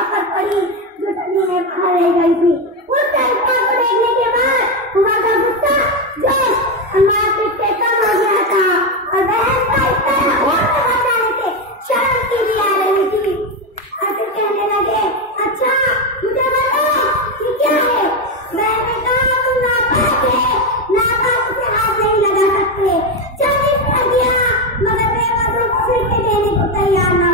ठोकर पड़ी जो टली में बाहर रह गई थी। उस लड़का को देखने के बाद हुआ का गुस्सा जोश मारपीट से कम हो गया था और बहन का इस तरह बचाने से शर्म की भी आ रही थी। और फिर कहने लगे, अच्छा मुझे बताओ ये क्या है? बहन ने कहा, तुम नापाक है, नापाक से हाथ नहीं लगा सकते। 40 कर दिया मगर बेवजह फिर के देने को तैयार ना